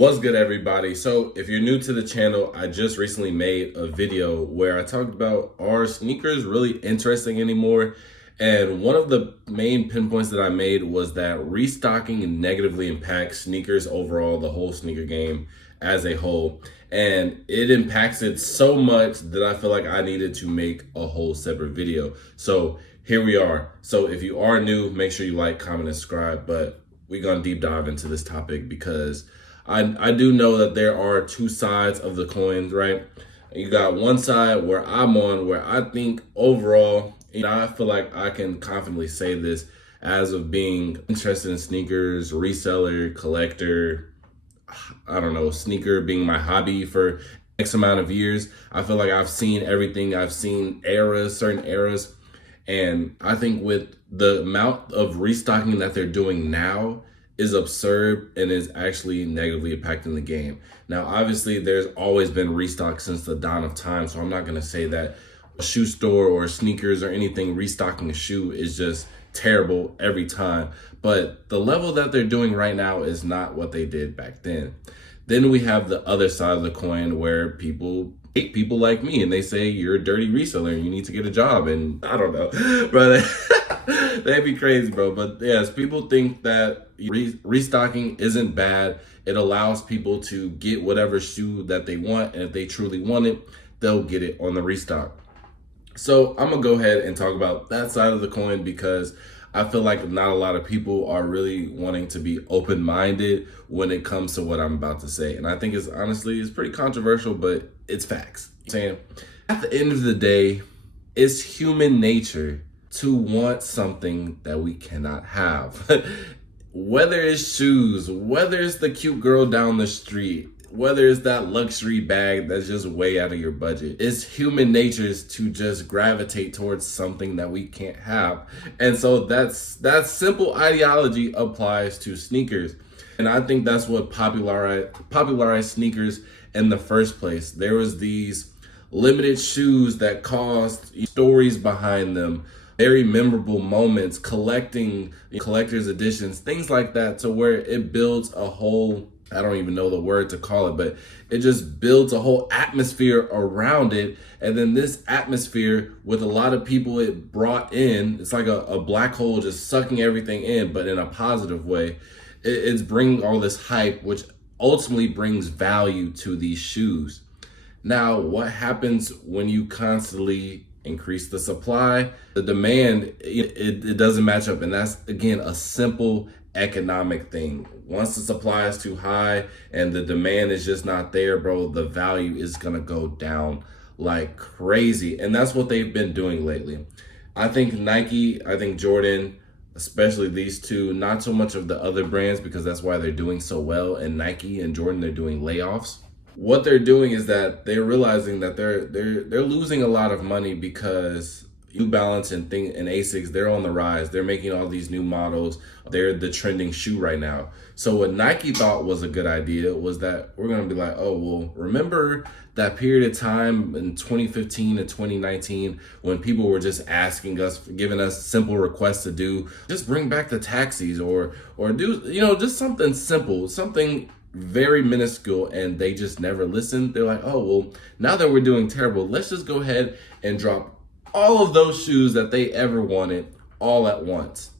What's good, everybody? So if you're new to the channel, I just recently made a video where I talked about, are sneakers really interesting anymore? And one of the main pinpoints that I made was that restocking negatively impacts sneakers overall, the whole sneaker game as a whole. And it impacts it so much that I feel like I needed to make a whole separate video. So here we are. So if you are new, make sure you like, comment, and subscribe. But we're gonna deep dive into this topic because I do know that there are two sides of the coins, right? You got one side where I'm on, where I think overall, I feel like I can confidently say this as of being interested in sneakers, reseller, collector, I don't know, sneaker being my hobby for X amount of years. I feel like I've seen everything. I've seen eras, certain eras. And I think with the amount of restocking that they're doing now is absurd and is actually negatively impacting the game. Now, obviously, there's always been restock since the dawn of time, so I'm not gonna say that a shoe store or sneakers or anything restocking a shoe is just terrible every time. But the level that they're doing right now is not what they did back then. Then we have the other side of the coin where people hate people like me and they say you're a dirty reseller and you need to get a job, and I don't know, bro. That'd be crazy, bro. But yes, people think that restocking isn't bad. It allows people to get whatever shoe that they want, and if they truly want it, they'll get it on the restock. So I'm gonna go ahead and talk about that side of the coin because I feel like not a lot of people are really wanting to be open-minded when it comes to what I'm about to say. And I think it's pretty controversial, but it's facts. I'm saying at the end of the day, it's human nature to want something that we cannot have. Whether it's shoes, whether it's the cute girl down the street, whether it's that luxury bag that's just way out of your budget. It's human nature to just gravitate towards something that we can't have. And so that simple ideology applies to sneakers. And I think that's what popularized sneakers in the first place. There was these limited shoes that caused stories behind them, very memorable moments, collector's editions, things like that, to where it builds a whole, I don't even know the word to call it, but it just builds a whole atmosphere around it. And then this atmosphere, with a lot of people it brought in, it's like a black hole just sucking everything in, but in a positive way. It's bringing all this hype, which ultimately brings value to these shoes. Now, what happens when you constantly increase the supply? The demand, it doesn't match up. And that's, again, a simple economic thing. Once the supply is too high and the demand is just not there, bro, the value is gonna go down like crazy. And that's what they've been doing lately. I think Nike, I think Jordan, especially these two, not so much of the other brands because that's why they're doing so well. And Nike and Jordan, they're doing layoffs. What they're doing is that they're realizing that they're losing a lot of money because New Balance and Asics, they're on the rise. They're making all these new models. They're the trending shoe right now. So what Nike thought was a good idea was that we're going to be like, oh, well, remember that period of time in 2015 and 2019 when people were just asking us, giving us simple requests to do, just bring back the taxis or do, just something simple, something very minuscule, and they just never listened. They're like, oh, well, now that we're doing terrible, let's just go ahead and drop all of those shoes that they ever wanted all at once.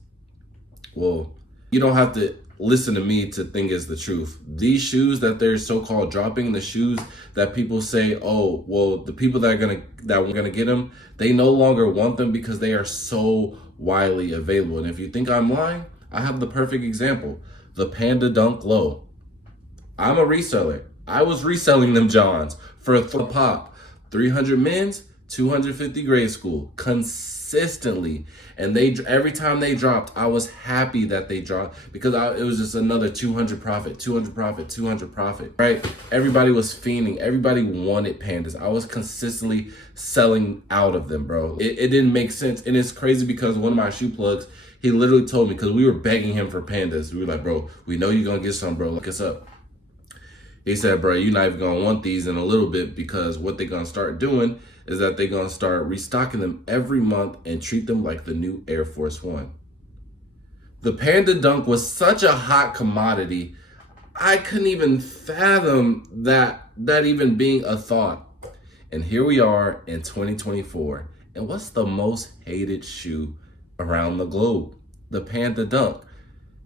Well, you don't have to listen to me to think it's the truth. These shoes that they're so-called dropping, the shoes that people say, oh, well, the people that were gonna get them, they no longer want them because they are so widely available. And if you think I'm lying, I have the perfect example. The Panda Dunk Low. I'm a reseller. I was reselling them Johns for a pop. 300 men's, 250 grade school, consistently. And every time they dropped, I was happy that they dropped because it was just another 200 profit, 200 profit, 200 profit, right? Everybody was fiending. Everybody wanted Pandas. I was consistently selling out of them, bro. It didn't make sense. And it's crazy because one of my shoe plugs, he literally told me, because we were begging him for Pandas. We were like, bro, we know you're going to get some, bro. Look us up. He said, bro, you're not even going to want these in a little bit because what they're going to start doing is that they're going to start restocking them every month and treat them like the new Air Force One. The Panda Dunk was such a hot commodity. I couldn't even fathom that even being a thought. And here we are in 2024. And what's the most hated shoe around the globe? The Panda Dunk.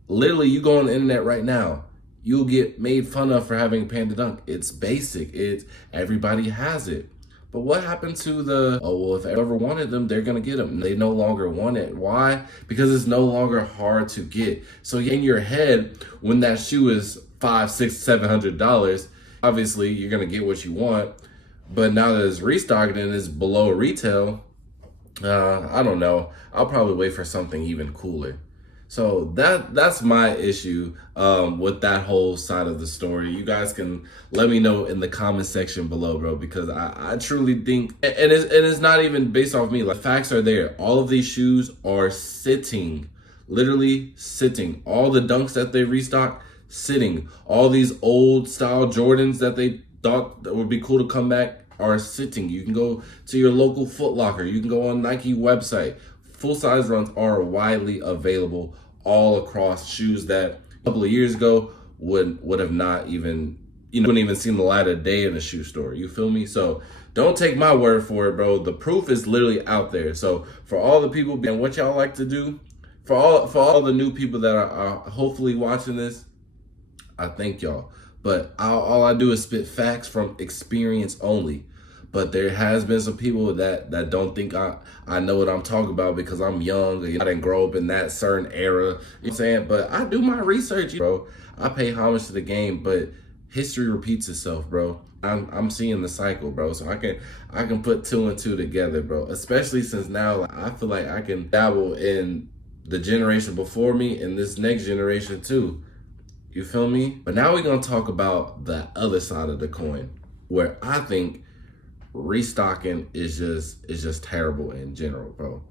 Literally, you go on the internet right now, you'll get made fun of for having Panda Dunk. It's basic. Everybody has it. But what happened to if I ever wanted them, they're gonna get them. They no longer want it. Why? Because it's no longer hard to get. So in your head, when that shoe is $500, $600, $700, obviously you're gonna get what you want. But now that it's restocking and it's below retail, I don't know. I'll probably wait for something even cooler. So that's my issue with that whole side of the story. You guys can let me know in the comment section below, bro, because I truly think, and it's not even based off me. Like, facts are there. All of these shoes are sitting, literally sitting. All the Dunks that they restock, sitting. All these old style Jordans that they thought that would be cool to come back are sitting. You can go to your local Foot Locker. You can go on Nike website. Full size runs are widely available all across. Shoes that a couple of years ago would have not even, wouldn't even seen the light of day in a shoe store. You feel me? So don't take my word for it, bro. The proof is literally out there. So for all the people, and what y'all like to do, for all the new people that are hopefully watching this, I thank y'all. But all I do is spit facts from experience only. But there has been some people that don't think I know what I'm talking about because I'm young. I didn't grow up in that certain era. You know what I'm saying? But I do my research, bro. I pay homage to the game, but history repeats itself, bro. I'm seeing the cycle, bro. So I can put two and two together, bro. Especially since now I feel like I can dabble in the generation before me and this next generation too. You feel me? But now we're gonna talk about the other side of the coin, where I think restocking is just terrible in general, bro.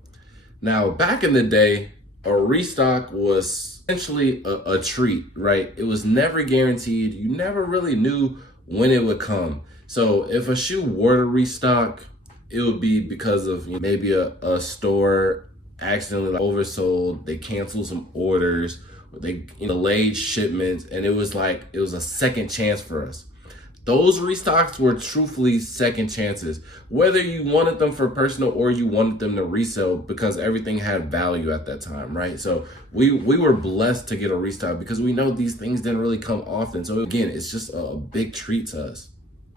Now, back in the day, a restock was essentially a treat, right? It was never guaranteed. You never really knew when it would come. So if a shoe were to restock, it would be because of maybe a store accidentally oversold, they canceled some orders, they delayed shipments, and it was a second chance for us. Those restocks were truthfully second chances, whether you wanted them for personal or you wanted them to resell, because everything had value at that time, right? So we were blessed to get a restock because we know these things didn't really come often. So again, it's just a big treat to us.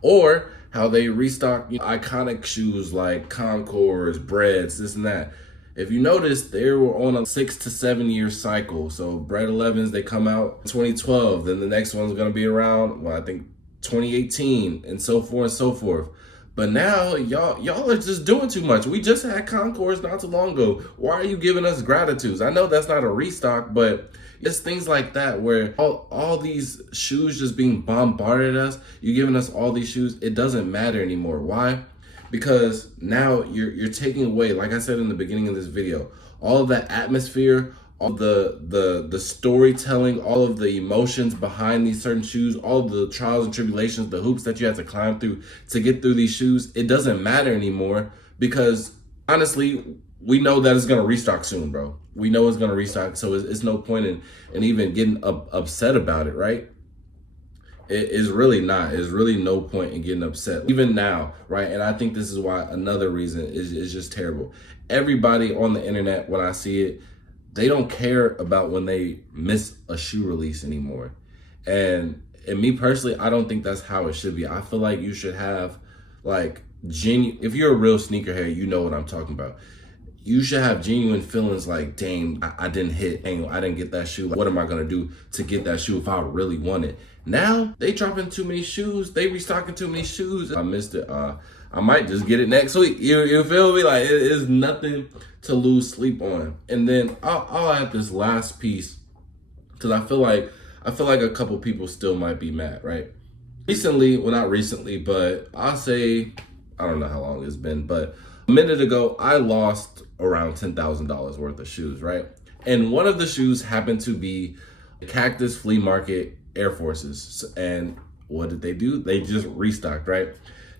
Or how they restock iconic shoes like Concords, Breads, this and that. If you notice, they were on a 6 to 7 year cycle. So Bread 11s, they come out in 2012. Then the next one's gonna be around, well, I think 2018, and so forth and so forth. But now y'all are just doing too much. We just had Concords not too long ago. Why are you giving us gratitudes? I know that's not a restock, but it's things like that where all these shoes just being bombarded at us. You giving us all these shoes. It doesn't matter anymore. Why? Because now you're taking away, like I said in the beginning of this video, all of that atmosphere, all the storytelling, all of the emotions behind these certain shoes, all of the trials and tribulations, the hoops that you have to climb through to get through these shoes. It doesn't matter anymore because honestly, we know that it's gonna restock soon, bro. We know it's gonna restock, so it's no point in even getting upset about it, right? It is really not. There's really no point in getting upset, even now, right? And I think this is why another reason is just terrible. Everybody on the internet, when I see it, they don't care about when they miss a shoe release anymore. And me personally, I don't think that's how it should be. I feel like you should have if you're a real sneakerhead, you know what I'm talking about. You should have genuine feelings like, dang, I didn't hit, dang, I didn't get that shoe. What am I gonna do to get that shoe if I really want it? Now, they dropping too many shoes. They restocking too many shoes. I missed it. I might just get it next week. You feel me? Like, it is nothing to lose sleep on. And then I'll add this last piece because I feel like a couple people still might be mad, right? Recently, well, not recently, but I'll say, I don't know how long it's been, but a minute ago, I lost around $10,000 worth of shoes, right? And one of the shoes happened to be Cactus Flea Market Air Forces. And what did they do? They just restocked, right?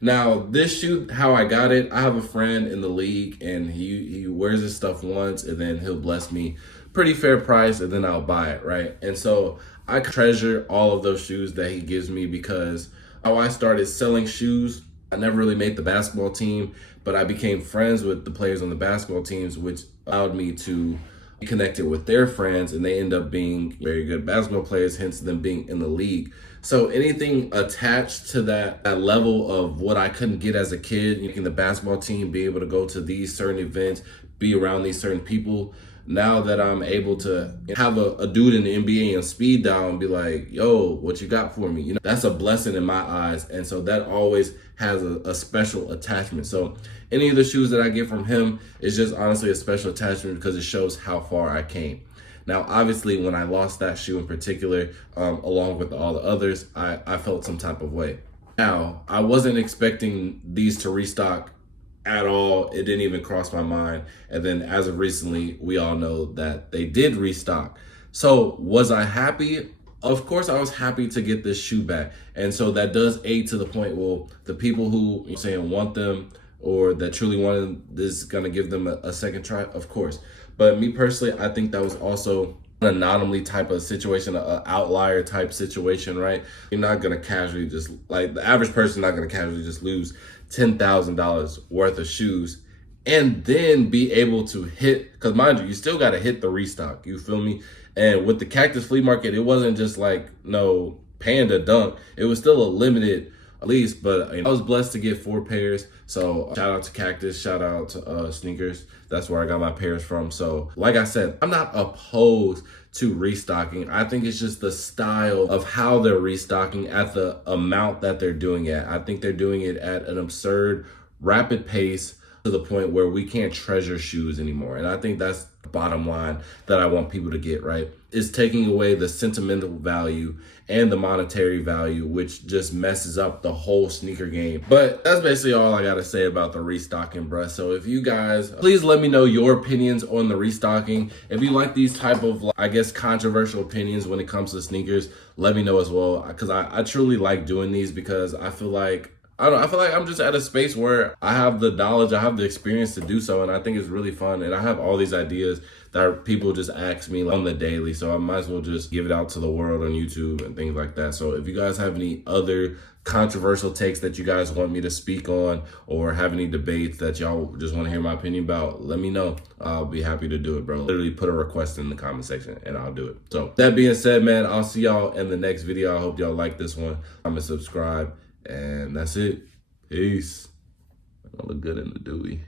Now, this shoe, how I got it, I have a friend in the league and he wears his stuff once and then he'll bless me pretty fair price and then I'll buy it, right? And so I treasure all of those shoes that he gives me because how I started selling shoes, I never really made the basketball team, but I became friends with the players on the basketball teams, which allowed me to be connected with their friends, and they end up being very good basketball players, hence them being in the league. So anything attached to that level of what I couldn't get as a kid, making the basketball team, be able to go to these certain events, be around these certain people. Now that I'm able to have a dude in the NBA and speed dial and be like, yo, what you got for me? You know, that's a blessing in my eyes. And so that always has a special attachment. So any of the shoes that I get from him is just honestly a special attachment because it shows how far I came. Now, obviously, when I lost that shoe in particular, along with all the others, I felt some type of way. Now, I wasn't expecting these to restock at all. It didn't even cross my mind. And then as of recently, we all know that they did restock. So was I happy? Of course I was happy to get this shoe back. And so that does aid to the point, well, the people who saying want them or that truly wanted this is gonna give them a second try, of course. But me personally, I think that was also an anomaly type of situation, an outlier type situation, right? You're not gonna casually just, like the average person not gonna casually just lose $10,000 worth of shoes and then be able to hit, because mind you still got to hit the restock, you feel me? And with the Cactus flea market, it wasn't just like no Panda Dunk, it was still a limited release. But I was blessed to get 4 pairs, so shout out to Cactus, shout out to Sneakers. That's where I got my pairs from. So like I said, I'm not opposed to restocking. I think it's just the style of how they're restocking at the amount that they're doing it. I think they're doing it at an absurd, rapid pace to the point where we can't treasure shoes anymore. And I think that's the bottom line that I want people to get, right? Is taking away the sentimental value and the monetary value, which just messes up the whole sneaker game. But that's basically all I gotta say about the restocking, bruh. So if you guys, please let me know your opinions on the restocking. If you like these type of, I guess, controversial opinions when it comes to sneakers, let me know as well. Because I truly like doing these because I feel like, I don't know, I feel like I'm just at a space where I have the knowledge, I have the experience to do so, and I think it's really fun. And I have all these ideas that people just ask me on the daily, so I might as well just give it out to the world on YouTube and things like that. So if you guys have any other controversial takes that you guys want me to speak on, or have any debates that y'all just want to hear my opinion about, let me know. I'll be happy to do it, bro. Literally put a request in the comment section and I'll do it. So that being said, man, I'll see y'all in the next video. I hope y'all like this one. Comment, subscribe. And that's it. Peace. I look good in the dewy.